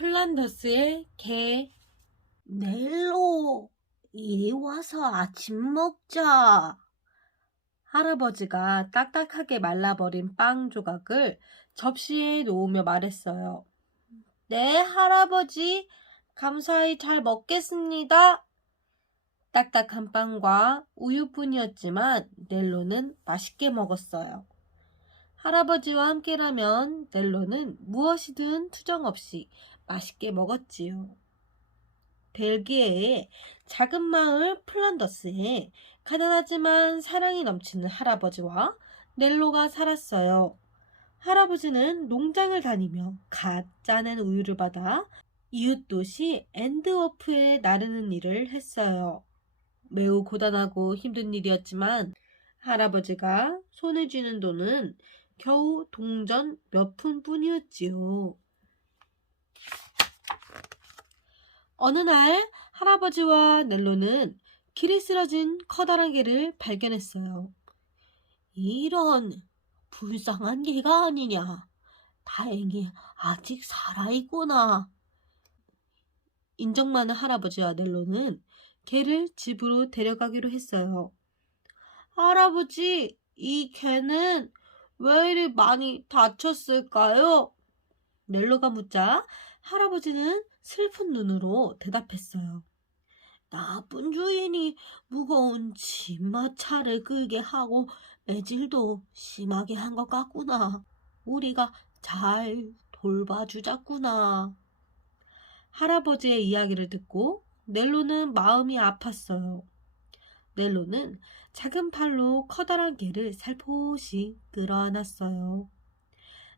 플란더스의 개. 넬로, 이리 와서 아침 먹자. 할아버지가 딱딱하게 말라버린 빵 조각을 접시에 놓으며 말했어요. 네, 할아버지. 감사히 잘 먹겠습니다. 딱딱한 빵과 우유뿐이었지만 넬로는 맛있게 먹었어요. 할아버지와 함께라면 넬로는 무엇이든 투정없이 맛있게 먹었지요. 벨기에의 작은 마을 플란더스에 가난하지만 사랑이 넘치는 할아버지와 넬로가 살았어요. 할아버지는 농장을 다니며 갓 짜낸 우유를 받아 이웃 도시 앤드워프에 나르는 일을 했어요. 매우 고단하고 힘든 일이었지만 할아버지가 손에 쥐는 돈은 겨우 동전 몇 푼뿐이었지요. 어느 날 할아버지와 넬로는 길에 쓰러진 커다란 개를 발견했어요. 이런 불쌍한 개가 아니냐. 다행히 아직 살아있구나. 인정 많은 할아버지와 넬로는 개를 집으로 데려가기로 했어요. 할아버지, 이 개는 왜 이리 많이 다쳤을까요? 넬로가 묻자 할아버지는 슬픈 눈으로 대답했어요. 나쁜 주인이 무거운 진마차를 끌게 하고 매질도 심하게 한 것 같구나. 우리가 잘 돌봐주자꾸나. 할아버지의 이야기를 듣고 넬로는 마음이 아팠어요. 넬로는 작은 팔로 커다란 개를 살포시 끌어안았어요.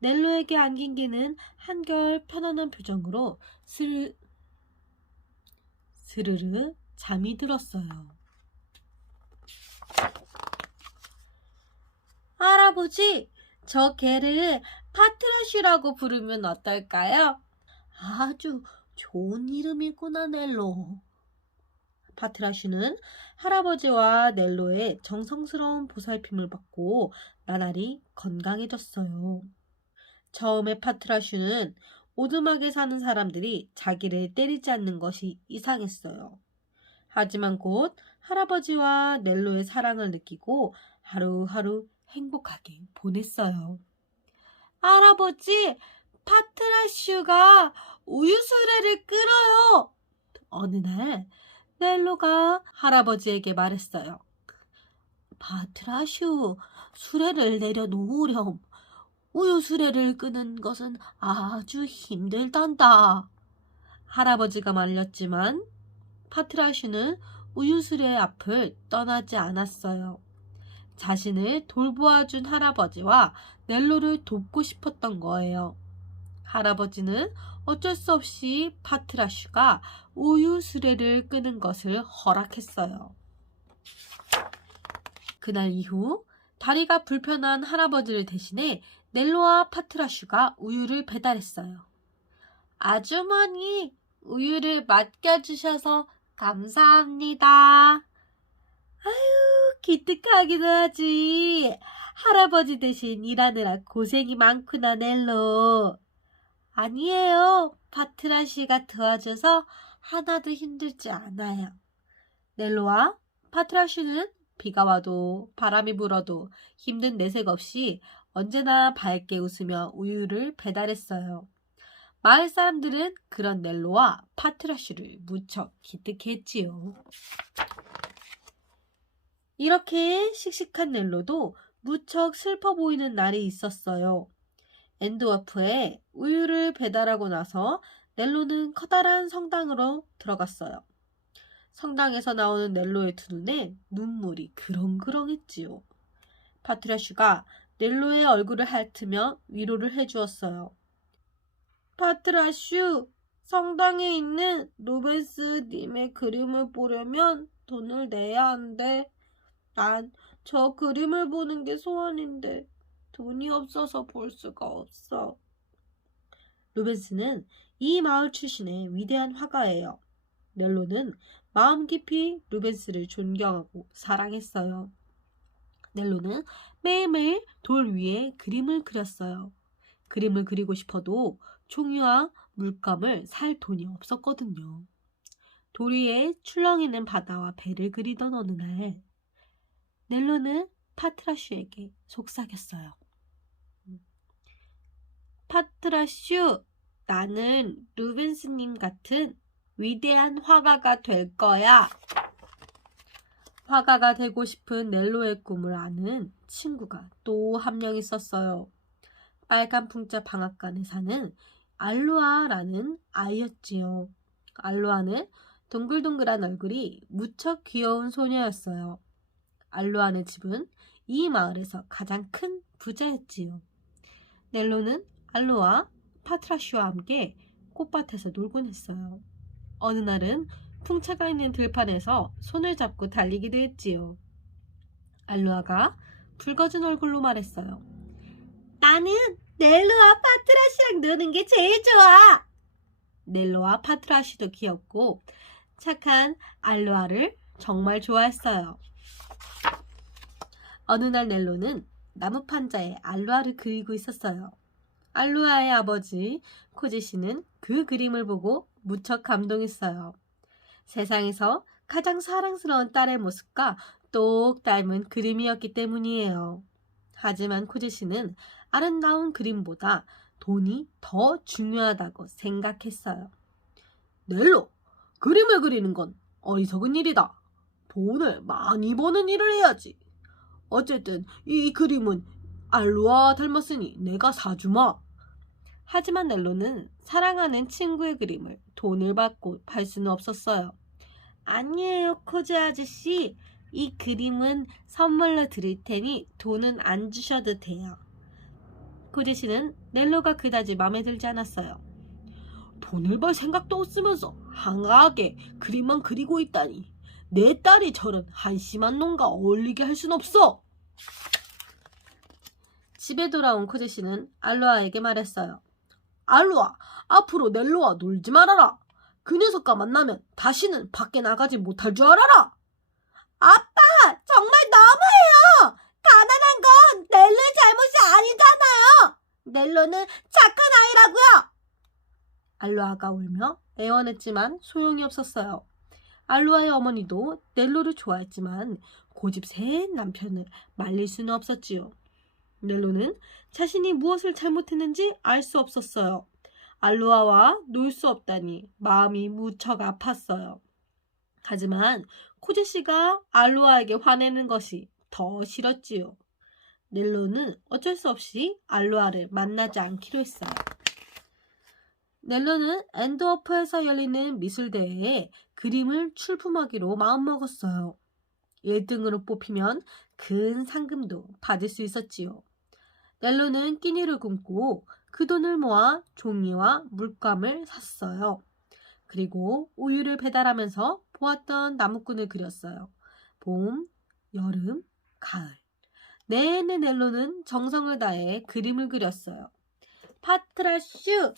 넬로에게 안긴 개는 한결 편안한 표정으로 스르르 잠이 들었어요. 할아버지, 저 개를 파트라슈라고 부르면 어떨까요? 아주 좋은 이름이구나, 넬로. 파트라슈는 할아버지와 넬로의 정성스러운 보살핌을 받고 나날이 건강해졌어요. 처음에 파트라슈는 오두막에 사는 사람들이 자기를 때리지 않는 것이 이상했어요. 하지만 곧 할아버지와 넬로의 사랑을 느끼고 하루하루 행복하게 보냈어요. 할아버지, 파트라슈가 우유 수레를 끌어요. 어느 날 넬로가 할아버지에게 말했어요. 파트라슈, 수레를 내려놓으렴. 우유 수레를 끄는 것은 아주 힘들단다. 할아버지가 말렸지만 파트라슈는 우유수레의 앞을 떠나지 않았어요. 자신을 돌보아준 할아버지와 넬로를 돕고 싶었던 거예요. 할아버지는 어쩔 수 없이 파트라슈가 우유수레를 끄는 것을 허락했어요. 그날 이후 다리가 불편한 할아버지를 대신해 넬로와 파트라슈가 우유를 배달했어요. 아주머니, 우유를 맡겨주셔서 감사합니다. 아유, 기특하기도 하지. 할아버지 대신 일하느라 고생이 많구나, 넬로. 아니에요. 파트라시가 도와줘서 하나도 힘들지 않아요. 넬로와 파트라슈는 비가 와도 바람이 불어도 힘든 내색 없이 언제나 밝게 웃으며 우유를 배달했어요. 마을 사람들은 그런 넬로와 파트라슈를 무척 기특했지요. 이렇게 씩씩한 넬로도 무척 슬퍼 보이는 날이 있었어요. 앤드워프에 우유를 배달하고 나서 넬로는 커다란 성당으로 들어갔어요. 성당에서 나오는 넬로의 두 눈에 눈물이 그렁그렁했지요. 파트라슈가 넬로의 얼굴을 핥으며 위로를 해주었어요. 파트라슈, 성당에 있는 루벤스님의 그림을 보려면 돈을 내야 한대. 난 저 그림을 보는 게 소원인데 돈이 없어서 볼 수가 없어. 루벤스는 이 마을 출신의 위대한 화가예요. 넬로는 마음 깊이 루벤스를 존경하고 사랑했어요. 넬로는 매일매일 돌 위에 그림을 그렸어요. 그림을 그리고 싶어도 종이와 물감을 살 돈이 없었거든요. 도리에 출렁이는 바다와 배를 그리던 어느 날 넬로는 파트라슈에게 속삭였어요. 파트라슈, 나는 루벤스님 같은 위대한 화가가 될 거야. 화가가 되고 싶은 넬로의 꿈을 아는 친구가 또 한 명 있었어요. 빨간 풍자 방앗간에 사는 알로아라는 아이였지요. 알로아는 동글동글한 얼굴이 무척 귀여운 소녀였어요. 알로아네 집은 이 마을에서 가장 큰 부자였지요. 넬로는 알로아, 파트라슈와 함께 꽃밭에서 놀곤 했어요. 어느 날은 풍차가 있는 들판에서 손을 잡고 달리기도 했지요. 알로아가 붉어진 얼굴로 말했어요. 나는 넬로와 파트라슈랑 노는 게 제일 좋아. 넬로와 파트라슈도 귀엽고 착한 알로아를 정말 좋아했어요. 어느 날 넬로는 나무 판자에 알로아를 그리고 있었어요. 알로아의 아버지 코지 씨는 그 그림을 보고 무척 감동했어요. 세상에서 가장 사랑스러운 딸의 모습과 똑 닮은 그림이었기 때문이에요. 하지만 코지 씨는 아름다운 그림보다 돈이 더 중요하다고 생각했어요. 넬로, 그림을 그리는 건 어리석은 일이다. 돈을 많이 버는 일을 해야지. 어쨌든 이 그림은 알로아 닮았으니 내가 사주마. 하지만 넬로는 사랑하는 친구의 그림을 돈을 받고 팔 수는 없었어요. 아니에요, 코제 아저씨. 이 그림은 선물로 드릴 테니 돈은 안 주셔도 돼요. 코제 씨는 넬로가 그다지 마음에 들지 않았어요. 돈을 벌 생각도 없으면서 한가하게 그림만 그리고 있다니. 내 딸이 저런 한심한 놈과 어울리게 할 순 없어. 집에 돌아온 코제 씨는 알로아에게 말했어요. 알로아, 앞으로 넬로와 놀지 말아라. 그 녀석과 만나면 다시는 밖에 나가지 못할 줄 알아라. 아빠, 정말 너무해요. 가난한 건 넬로의 잘못이 아니잖아요. 넬로는 착한 아이라고요. 알로아가 울며 애원했지만 소용이 없었어요. 알로아의 어머니도 넬로를 좋아했지만 고집 센 남편을 말릴 수는 없었지요. 넬로는 자신이 무엇을 잘못했는지 알 수 없었어요. 알로아와 놀 수 없다니 마음이 무척 아팠어요. 하지만 코제 씨가 알로아에게 화내는 것이 더 싫었지요. 넬로는 어쩔 수 없이 알로아를 만나지 않기로 했어요. 넬로는 앤드워프에서 열리는 미술대회에 그림을 출품하기로 마음먹었어요. 1등으로 뽑히면 큰 상금도 받을 수 있었지요. 넬로는 끼니를 굶고 그 돈을 모아 종이와 물감을 샀어요. 그리고 우유를 배달하면서 보았던 나무꾼을 그렸어요. 봄, 여름, 가을. 내내 넬로는 정성을 다해 그림을 그렸어요. 파트라슈,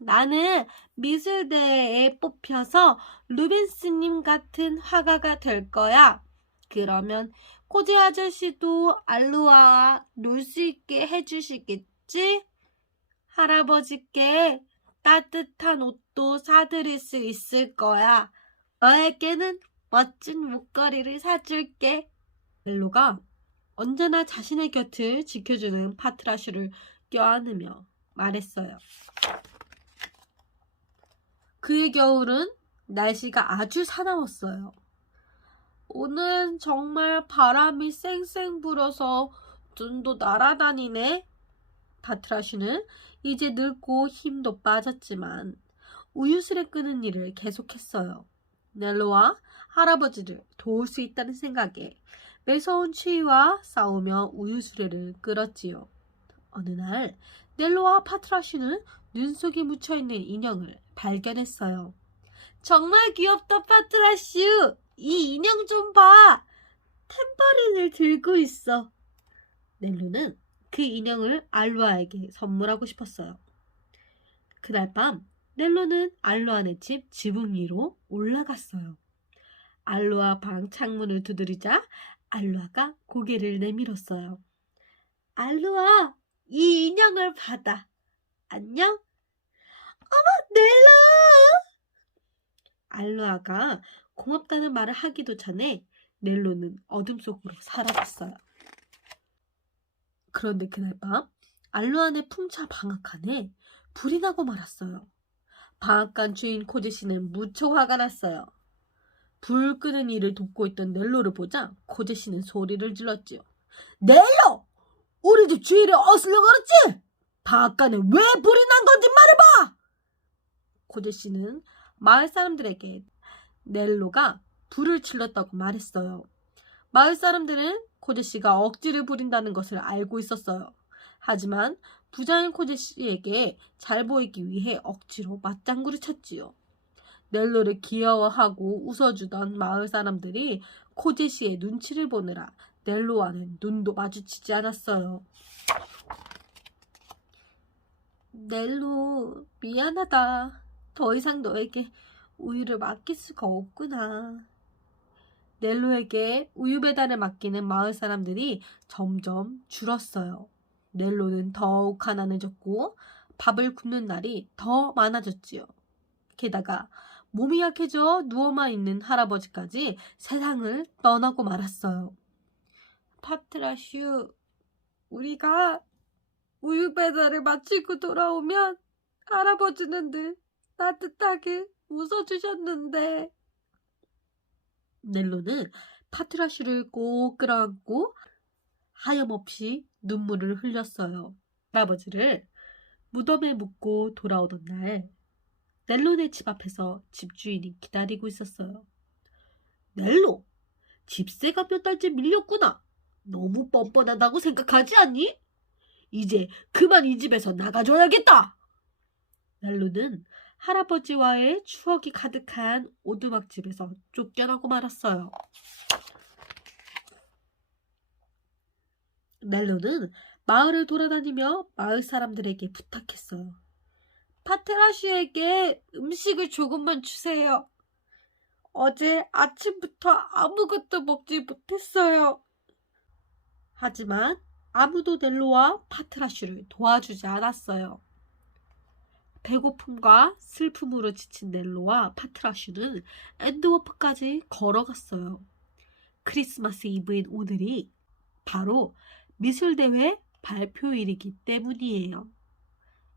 나는 미술대회에 뽑혀서 루벤스님 같은 화가가 될 거야. 그러면 코제 아저씨도 알로아와 놀 수 있게 해주시겠지? 할아버지께 따뜻한 옷도 사드릴 수 있을 거야. 너에게는 멋진 목걸이를 사줄게. 넬로가 언제나 자신의 곁을 지켜주는 파트라슈를 껴안으며 말했어요. 그의 겨울은 날씨가 아주 사나웠어요. 오늘 정말 바람이 쌩쌩 불어서 눈도 날아다니네. 파트라슈는 이제 늙고 힘도 빠졌지만 우유술에 끄는 일을 계속했어요. 넬로와 할아버지를 도울 수 있다는 생각에 매서운 추위와 싸우며 우유수레를 끌었지요. 어느 날 넬로와 파트라슈는 눈 속에 묻혀있는 인형을 발견했어요. 정말 귀엽다, 파트라슈. 이 인형 좀 봐. 탬버린을 들고 있어. 넬로는 그 인형을 알로아에게 선물하고 싶었어요. 그날 밤 넬로는 알로아네 집 지붕 위로 올라갔어요. 알로아 방 창문을 두드리자 알로아가 고개를 내밀었어요. 알로아, 이 인형을 받아. 안녕? 넬로! 알루아가 고맙다는 말을 하기도 전에 넬로는 어둠 속으로 사라졌어요. 그런데 그날 밤 알루아네 풍차 방앗간에 불이 나고 말았어요. 방앗간 주인 코제 씨는 무척 화가 났어요. 불 끄는 일을 돕고 있던 넬로를 보자 코제 씨는 소리를 질렀지요. 넬로! 우리 집 주인을 어슬려 그랬지? 방앗간에 왜 불이 난 건지 말해봐! 코제 씨는 마을 사람들에게 넬로가 불을 질렀다고 말했어요. 마을 사람들은 코제 씨가 억지를 부린다는 것을 알고 있었어요. 하지만 부자인 코제 씨에게 잘 보이기 위해 억지로 맞장구를 쳤지요. 넬로를 귀여워하고 웃어주던 마을 사람들이 코제 씨의 눈치를 보느라 넬로와는 눈도 마주치지 않았어요. 넬로, 미안하다. 더 이상 너에게 우유를 맡길 수가 없구나. 넬로에게 우유 배달을 맡기는 마을 사람들이 점점 줄었어요. 넬로는 더욱 가난해졌고 밥을 굶는 날이 더 많아졌지요. 게다가 몸이 약해져 누워만 있는 할아버지까지 세상을 떠나고 말았어요. 파트라슈, 우리가 우유 배달을 마치고 돌아오면 할아버지는 늘 따뜻하게 웃어주셨는데. 넬로는 파트라슈를 꼭 끌어안고 하염없이 눈물을 흘렸어요. 할아버지를 무덤에 묻고 돌아오던 날 넬로네 집 앞에서 집주인이 기다리고 있었어요. 넬로, 집세가 몇 달째 밀렸구나. 너무 뻔뻔하다고 생각하지 않니? 이제 그만 이 집에서 나가줘야겠다. 넬로는 할아버지와의 추억이 가득한 오두막집에서 쫓겨나고 말았어요. 넬로는 마을을 돌아다니며 마을 사람들에게 부탁했어요. 파트라슈에게 음식을 조금만 주세요. 어제 아침부터 아무것도 먹지 못했어요. 하지만 아무도 넬로와 파트라슈를 도와주지 않았어요. 배고픔과 슬픔으로 지친 넬로와 파트라슈는 엔드워프까지 걸어갔어요. 크리스마스 이브인 오늘이 바로 미술대회 발표일이기 때문이에요.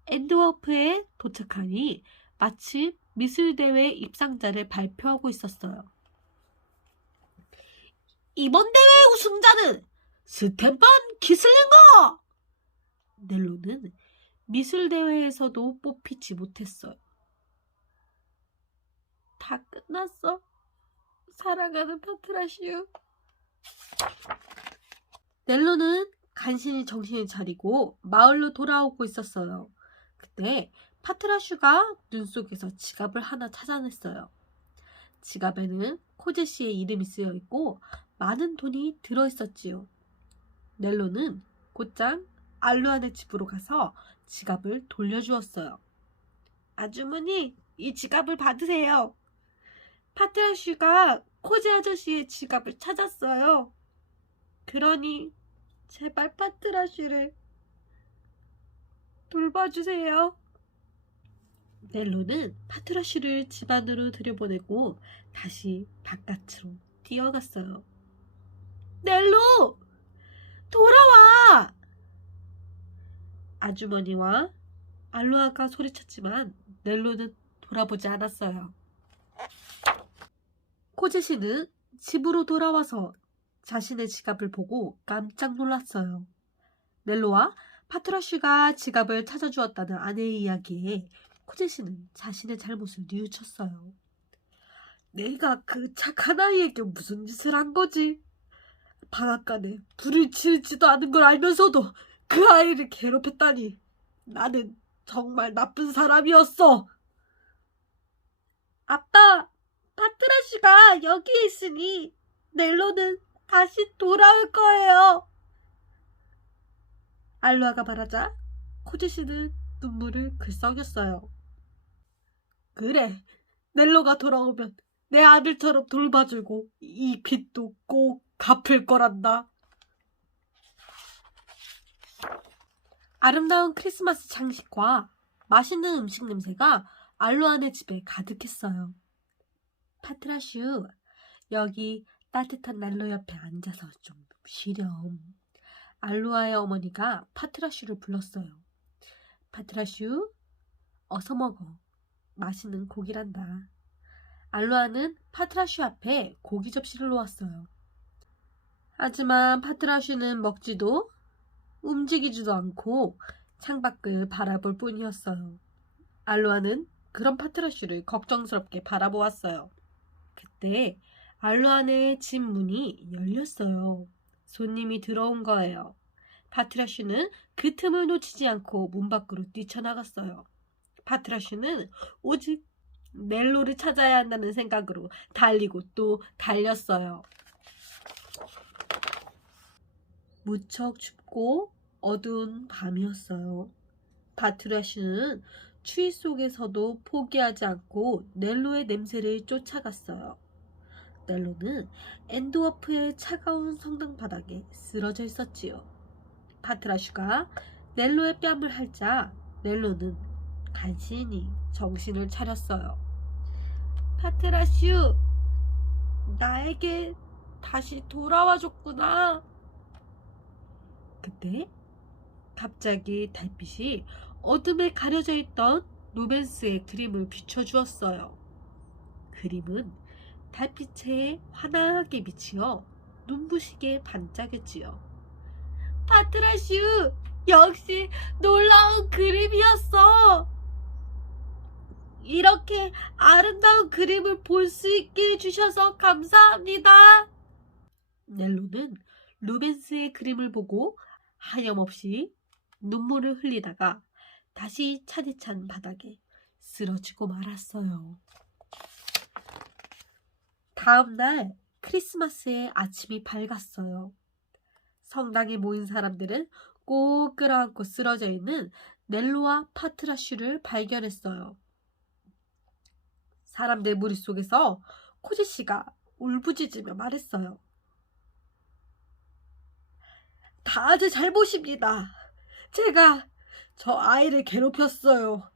엔드워프에 도착하니 마침 미술대회 입상자를 발표하고 있었어요. 이번 대회 우승자는 스테판 키슬링거! 넬로는 미술대회에서도 뽑히지 못했어요. 다 끝났어. 사랑하는 파트라슈. 넬로는 간신히 정신을 차리고 마을로 돌아오고 있었어요. 그때 파트라슈가 눈 속에서 지갑을 하나 찾아냈어요. 지갑에는 코제 씨의 이름이 쓰여 있고 많은 돈이 들어 있었지요. 넬로는 곧장 알루아네 집으로 가서 지갑을 돌려주었어요. 아주머니, 이 지갑을 받으세요. 파트라슈가 코제 아저씨의 지갑을 찾았어요. 그러니 제발 파트라슈를 돌봐주세요. 넬로는 파트라슈를 집 안으로 들여보내고 다시 바깥으로 뛰어갔어요. 넬로! 돌아와! 아주머니와 알루아가 소리쳤지만 넬로는 돌아보지 않았어요. 코제 씨는 집으로 돌아와서 자신의 지갑을 보고 깜짝 놀랐어요. 넬로와 파트라슈가 지갑을 찾아주었다는 아내의 이야기에 코제 씨는 자신의 잘못을 뉘우쳤어요. 내가 그 착한 아이에게 무슨 짓을 한 거지? 방앗간에 불을 지르지도 않은 걸 알면서도 그 아이를 괴롭혔다니. 나는 정말 나쁜 사람이었어. 아빠, 파트라슈가 여기에 있으니 넬로는 다시 돌아올 거예요. 알루아가 말하자 코제 씨는 눈물을 글썽였어요. 그래, 넬로가 돌아오면 내 아들처럼 돌봐주고 이 빚도 꼭 갚을 거란다. 아름다운 크리스마스 장식과 맛있는 음식 냄새가 알로아네 집에 가득했어요. 파트라슈, 여기 따뜻한 난로 옆에 앉아서 좀 쉬렴. 알로아의 어머니가 파트라슈를 불렀어요. 파트라슈, 어서 먹어. 맛있는 고기란다. 알로아는 파트라슈 앞에 고기 접시를 놓았어요. 하지만 파트라슈는 먹지도 움직이지도 않고 창밖을 바라볼 뿐이었어요. 알로아는 그런 파트라슈를 걱정스럽게 바라보았어요. 그때 알로아네 집 문이 열렸어요. 손님이 들어온 거예요. 파트라슈는 그 틈을 놓치지 않고 문 밖으로 뛰쳐나갔어요. 파트라슈는 오직 넬로를 찾아야 한다는 생각으로 달리고 또 달렸어요. 무척 춥고 어두운 밤이었어요. 파트라슈는 추위 속에서도 포기하지 않고 넬로의 냄새를 쫓아갔어요. 넬로는 엔드워프의 차가운 성당 바닥에 쓰러져 있었지요. 파트라슈가 넬로의 뺨을 핥자 넬로는 간신히 정신을 차렸어요. 파트라슈, 나에게 다시 돌아와줬구나. 그때 갑자기 달빛이 어둠에 가려져 있던 루벤스의 그림을 비춰주었어요. 그림은 달빛에 환하게 비치어 눈부시게 반짝였지요. 파트라슈, 역시 놀라운 그림이었어. 이렇게 아름다운 그림을 볼 수 있게 해주셔서 감사합니다. 넬로는 루벤스의 그림을 보고 하염없이 눈물을 흘리다가 다시 차디찬 바닥에 쓰러지고 말았어요. 다음 날 크리스마스의 아침이 밝았어요. 성당에 모인 사람들은 꼭 끌어안고 쓰러져 있는 넬로와 파트라슈를 발견했어요. 사람들 무리 속에서 코지 씨가 울부짖으며 말했어요. 다들 잘못입니다. 제가 저 아이를 괴롭혔어요.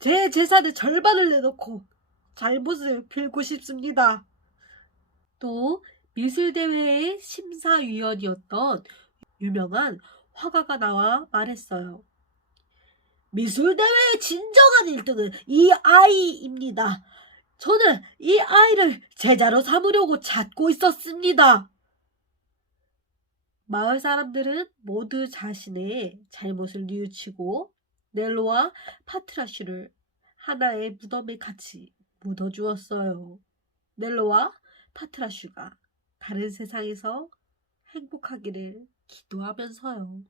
제 재산의 절반을 내놓고 잘못을 빌고 싶습니다. 또 미술대회의 심사위원이었던 유명한 화가가 나와 말했어요. 미술대회의 진정한 1등은 이 아이입니다. 저는 이 아이를 제자로 삼으려고 찾고 있었습니다. 마을 사람들은 모두 자신의 잘못을 뉘우치고 넬로와 파트라슈를 하나의 무덤에 같이 묻어주었어요. 넬로와 파트라슈가 다른 세상에서 행복하기를 기도하면서요.